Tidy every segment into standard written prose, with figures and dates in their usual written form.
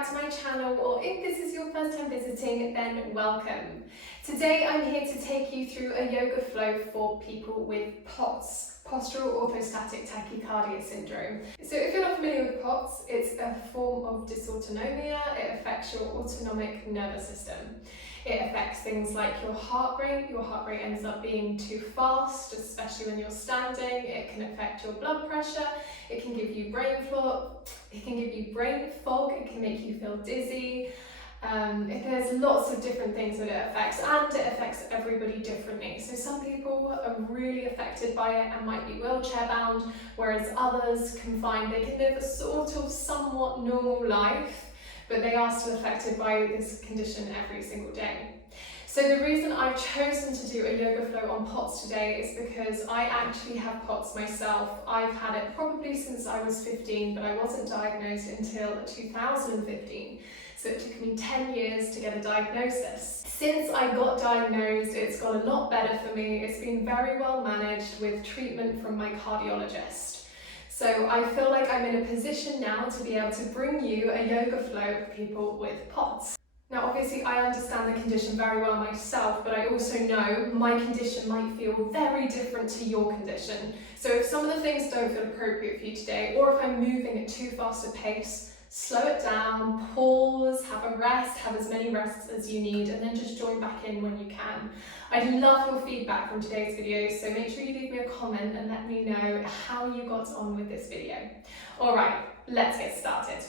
back to my channel, or if this is your first time visiting, then welcome. Today I'm here to take you through a yoga flow for people with POTS, postural orthostatic tachycardia syndrome. So if you're not familiar with POTS, it's a form of dysautonomia. It affects your autonomic nervous system. It affects things like your heart rate. Your heart rate ends up being too fast, especially when you're standing. It can affect your blood pressure. It can give you brain fog. It can give you brain fog. It can make you feel dizzy. There's lots of different things that it affects, and it affects everybody differently. So some people are really affected by it and might be wheelchair bound, whereas others can find they can live a sort of somewhat normal life, but they are still affected by this condition every single day. So the reason I've chosen to do a yoga flow on POTS today is because I actually have POTS myself. I've had it probably since I was 15, but I wasn't diagnosed until 2015. So it took me 10 years to get a diagnosis. Since I got diagnosed, it's got a lot better for me. It's been very well managed with treatment from my cardiologist. So I feel like I'm in a position now to be able to bring you a yoga flow for people with POTS. Now obviously I understand the condition very well myself, but I also know my condition might feel very different to your condition. So if some of the things don't feel appropriate for you today, or if I'm moving at too fast a pace, slow it down, pause, have a rest, have as many rests as you need, and then just join back in when you can. I'd love your feedback from today's video, so make sure you leave me a comment and let me know how you got on with this video. All right, let's get started.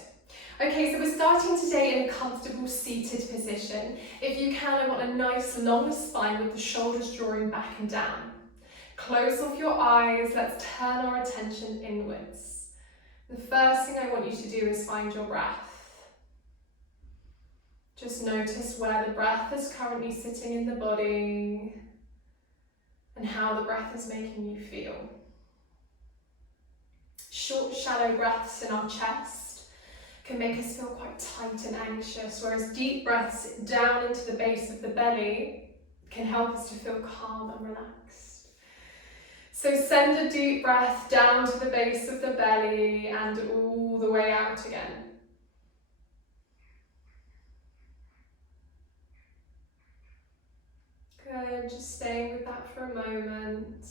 Okay, so we're starting today in a comfortable seated position. If you can, I want a nice long spine with the shoulders drawing back and down. Close off your eyes, let's turn our attention inwards. The first thing I want you to do is find your breath. Just notice where the breath is currently sitting in the body and how the breath is making you feel. Short, shallow breaths in our chest can make us feel quite tight and anxious, whereas deep breaths down into the base of the belly can help us to feel calm and relaxed. So send a deep breath down to the base of the belly and all the way out again. Good, just staying with that for a moment.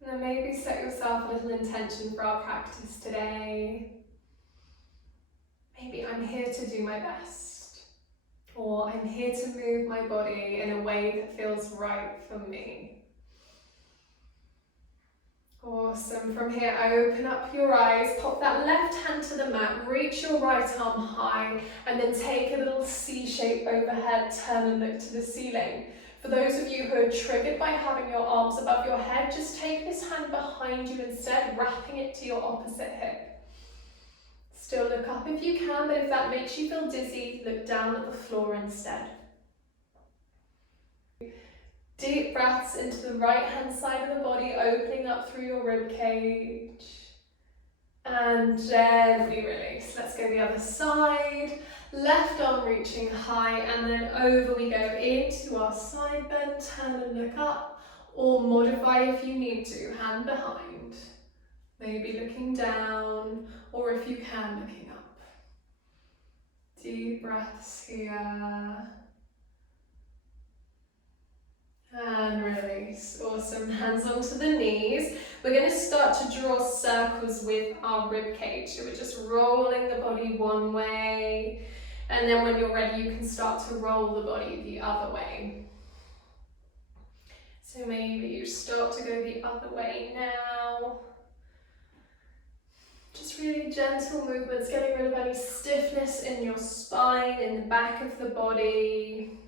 And then maybe set yourself a little intention for our practice today. Maybe I'm here to do my best, or I'm here to move my body in a way that feels right for me. Awesome. From here, open up your eyes, pop that left hand to the mat, reach your right arm high, and then take a little C shape overhead, turn and look to the ceiling. For those of you who are triggered by having your arms above your head, just take this hand behind you instead, wrapping it to your opposite hip. Still look up if you can, but if that makes you feel dizzy, look down at the floor instead. Deep breaths into the right hand side of the body, opening up through your rib cage. And gently release. Let's go the other side. Left arm reaching high, and then over we go into our side bend. Turn and look up, or modify if you need to, hand behind. Maybe looking down, or if you can, looking up. Deep breaths here. And release. Awesome. Hands onto the knees. We're going to start to draw circles with our rib cage. So we're just rolling the body one way, and then when you're ready, you can start to roll the body the other way. So maybe you start to go the other way now. Just really gentle movements, getting rid of any stiffness in your spine, in the back of the body.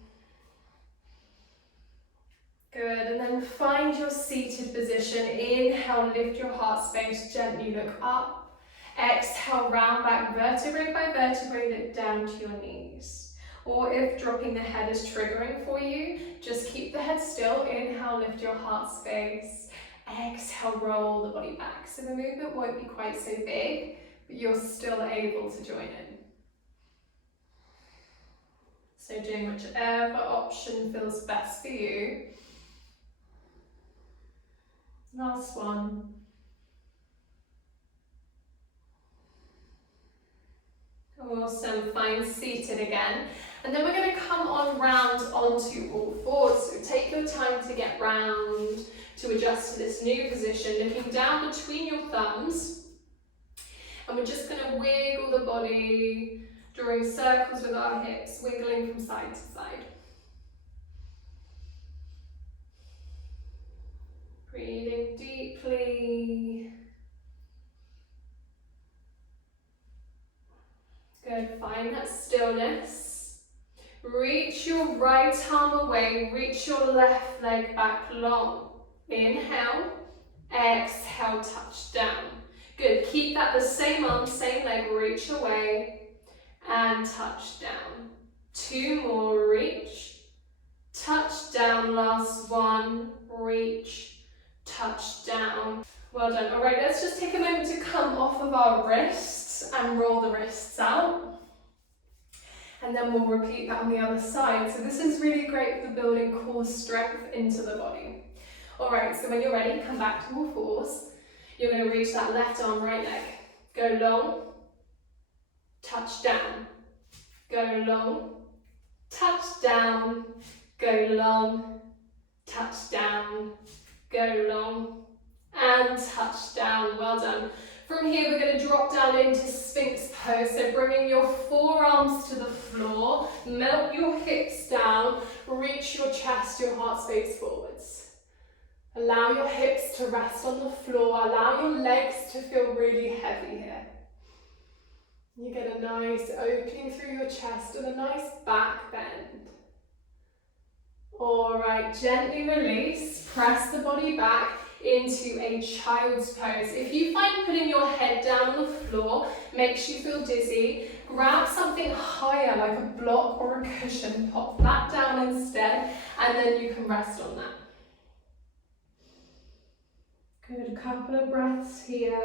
Good, and then find your seated position. Inhale, lift your heart space, gently look up. Exhale, round back vertebrae by vertebrae, look down to your knees. Or if dropping the head is triggering for you, just keep the head still. Inhale, lift your heart space. Exhale, roll the body back. So the movement won't be quite so big, but you're still able to join in. So doing whichever option feels best for you. Last one. Awesome, fine, seated again. And then we're going to come on round onto all fours. So take your time to get round, to adjust to this new position, looking down between your thumbs. And we're just going to wiggle the body, drawing circles with our hips, wiggling from side to side. Breathing deeply. Good, find that stillness. Reach your right arm away, reach your left leg back long. Inhale, exhale, touch down. Good, keep that the same arm, same leg, reach away and touch down. 2 more, reach, touch down, last one, reach, touch down. Well done. All right, let's just take a moment to come off of our wrists and roll the wrists out. And then we'll repeat that on the other side. So this is really great for building core strength into the body. All right, so when you're ready, come back to all fours. You're going to reach that left arm, right leg. Go long, touch down. Go long, touch down. Go long, touch down. Go long and touch down. Well done. From here, we're going to drop down into Sphinx pose. So bringing your forearms to the floor, melt your hips down, reach your chest, your heart space forwards. Allow your hips to rest on the floor. Allow your legs to feel really heavy here. You get a nice opening through your chest and a nice back bend. All right, gently release, press the body back into a child's pose. If you find putting your head down on the floor makes you feel dizzy, grab something higher like a block or a cushion, pop that down instead, and then you can rest on that. Good, couple of breaths here.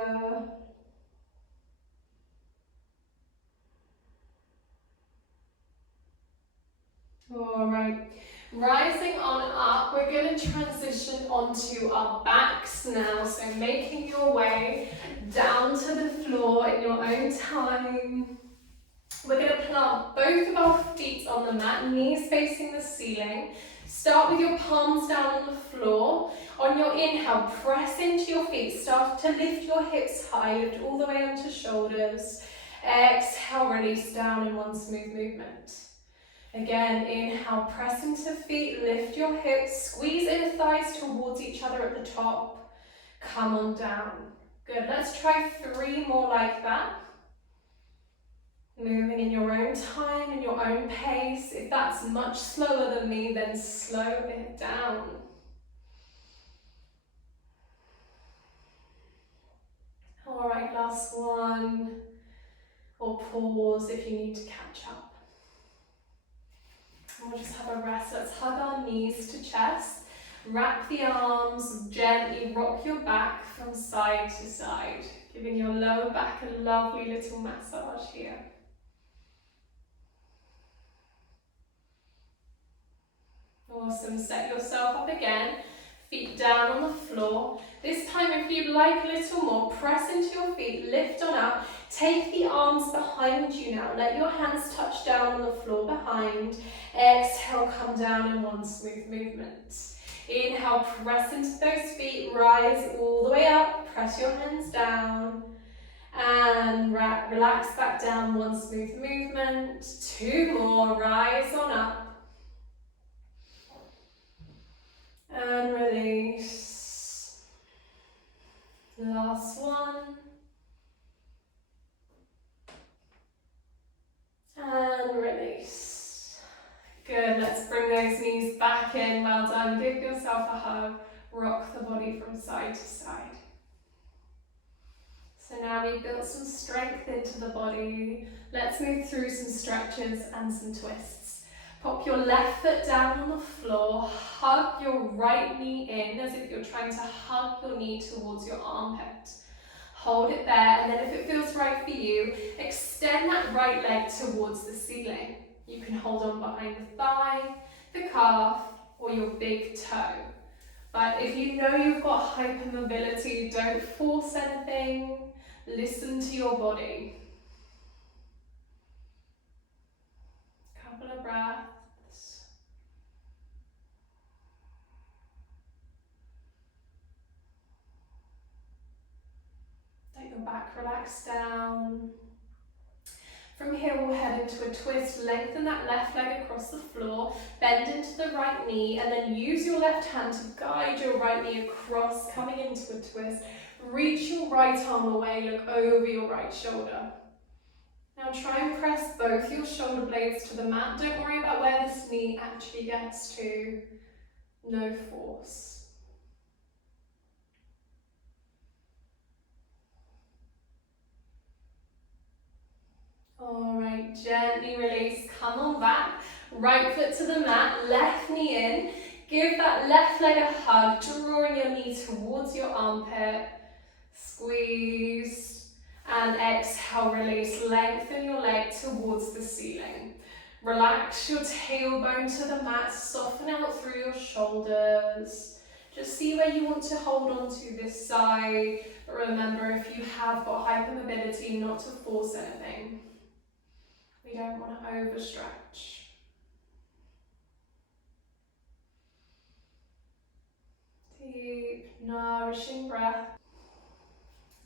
All right. Rising on up, we're going to transition onto our backs now. So making your way down to the floor in your own time. We're going to plant both of our feet on the mat, knees facing the ceiling. Start with your palms down on the floor. On your inhale, press into your feet. Start to lift your hips high, lift all the way onto shoulders. Exhale, release down in one smooth movement. Again, inhale, press into feet, lift your hips, squeeze inner thighs towards each other at the top. Come on down. Good, let's try 3 more like that. Moving in your own time, in your own pace. If that's much slower than me, then slow it down. All right, last one. Or pause if you need to catch up. We'll just have a rest. Let's hug our knees to chest. Wrap the arms, gently rock your back from side to side, giving your lower back a lovely little massage here. Awesome, set yourself up again, feet down on the floor. This time, if you'd like a little more, press into your feet, lift on up, take the arms behind you now, let your hands touch down on the floor behind. Exhale, come down in one smooth movement. Inhale, press into those feet, rise all the way up, press your hands down, and relax back down, one smooth movement. 2 more, rise on up. And release. Last one. And release. Good, let's bring those knees back in. Well done. Give yourself a hug. Rock the body from side to side. So now we've built some strength into the body. Let's move through some stretches and some twists. Pop your left foot down on the floor, hug your right knee in as if you're trying to hug your knee towards your armpit. Hold it there, and then if it feels right for you, extend that right leg towards the ceiling. You can hold on behind the thigh, the calf, or your big toe. But if you know you've got hypermobility, don't force anything. Listen to your body. breaths. Let your back relax down. From here we'll head into a twist, lengthen that left leg across the floor, bend into the right knee, and then use your left hand to guide your right knee across, coming into a twist. Reach your right arm away, look over your right shoulder. Now try and press both your shoulder blades to the mat. Don't worry about where this knee actually gets to. No force. Alright, gently release, come on back, right foot to the mat, left knee in, give that left leg a hug, drawing your knee towards your armpit, squeeze, and exhale, release, lengthen your leg towards the ceiling. Relax your tailbone to the mat, soften out through your shoulders. Just see where you want to hold on to this side. Remember, if you have got hypermobility, not to force anything. We don't want to overstretch. Deep, nourishing breath.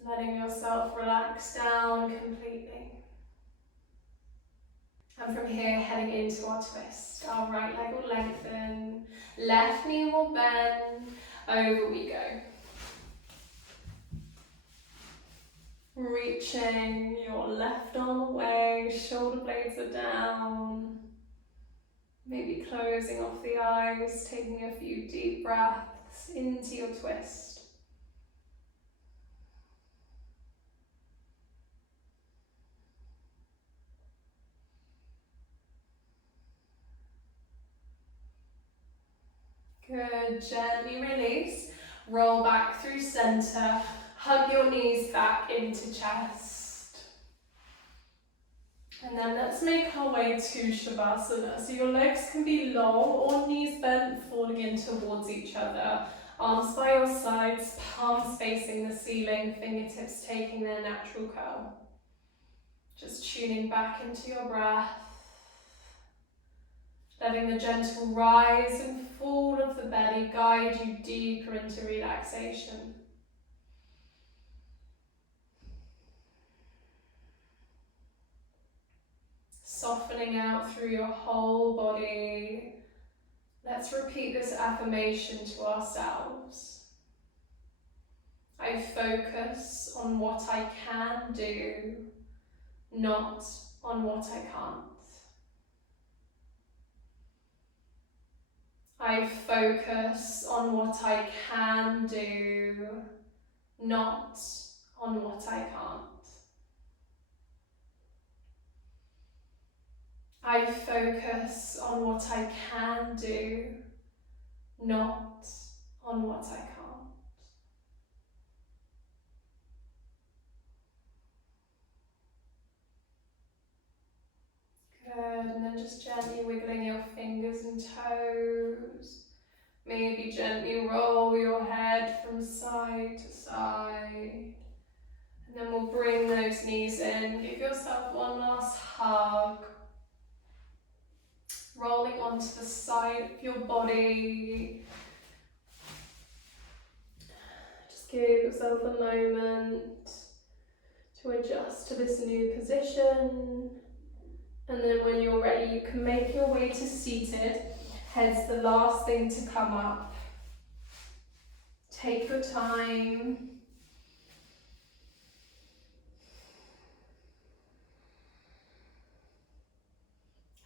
Letting yourself relax down completely. And from here, heading into our twist. Our right leg will lengthen, left knee will bend, over we go. Reaching your left arm away, shoulder blades are down. Maybe closing off the eyes, taking a few deep breaths into your twist. Good, gently release, roll back through center, hug your knees back into chest. And then let's make our way to Shavasana. So your legs can be long or knees bent, falling in towards each other. Arms by your sides, palms facing the ceiling, fingertips taking their natural curl. Just tuning back into your breath. Letting the gentle rise and fall of the belly guide you deeper into relaxation. Softening out through your whole body. Let's repeat this affirmation to ourselves. I focus on what I can do, not on what I can't. I focus on what I can do, not on what I can't. I focus on what I can do, not on what I can't. Good, and then just gently wiggling your fingers and toes. Maybe gently roll your head from side to side. And then we'll bring those knees in. Give yourself one last hug. Rolling onto the side of your body. Just give yourself a moment to adjust to this new position. And then when you're ready, you can make your way to seated. Head's the last thing to come up. Take your time.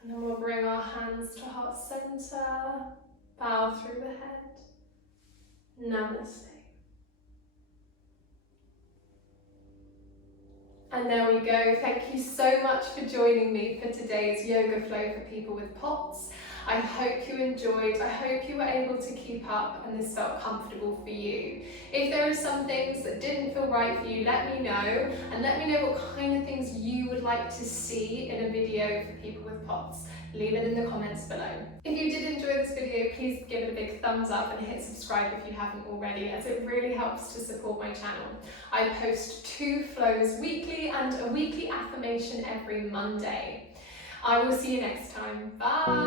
And then we'll bring our hands to heart center. Bow through the head. Namaste. And there we go. Thank you so much for joining me for today's yoga flow for people with POTS. I hope you enjoyed. I hope you were able to keep up and this felt comfortable for you. If there are some things that didn't feel right for you, let me know, and let me know what kind of things you would like to see in a video for people with POTS. Leave it in the comments below. If you did enjoy this video, please give it a big thumbs up and hit subscribe if you haven't already, as it really helps to support my channel. I post 2 flows weekly and a weekly affirmation every Monday. I will see you next time. Bye!